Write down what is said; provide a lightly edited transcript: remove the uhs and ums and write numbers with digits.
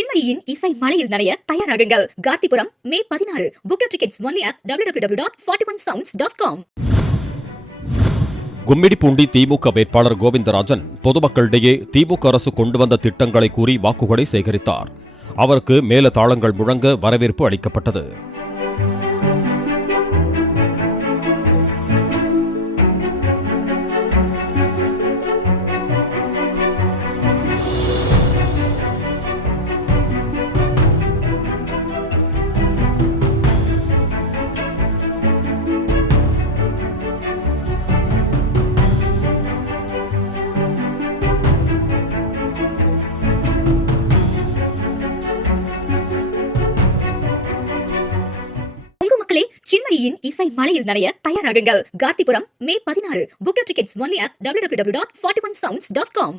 சின்மயியின் இசை மலையில் நனைய தயாராகுங்கள். கார்த்திபுரம் மே 16. Book your tickets only at www.41sounds.com. Gummidipoondi திமுக வேட்பாளர் கோவிந்தராஜன் பொதுமக்களிடையே திமுக அரசு கொண்டு வந்த திட்டங்களை கூறி வாக்குகளை சேகரித்தார். அவருக்கு மேலதாளங்கள் முழங்க வரவேற்பு அளிக்கப்பட்டது. மக்களே, சின்மயியின் இசை மலையில் நனைய தயாராகுங்கள். கார்த்திபுரம் மே 16. Book your tickets only at www.41sounds.com.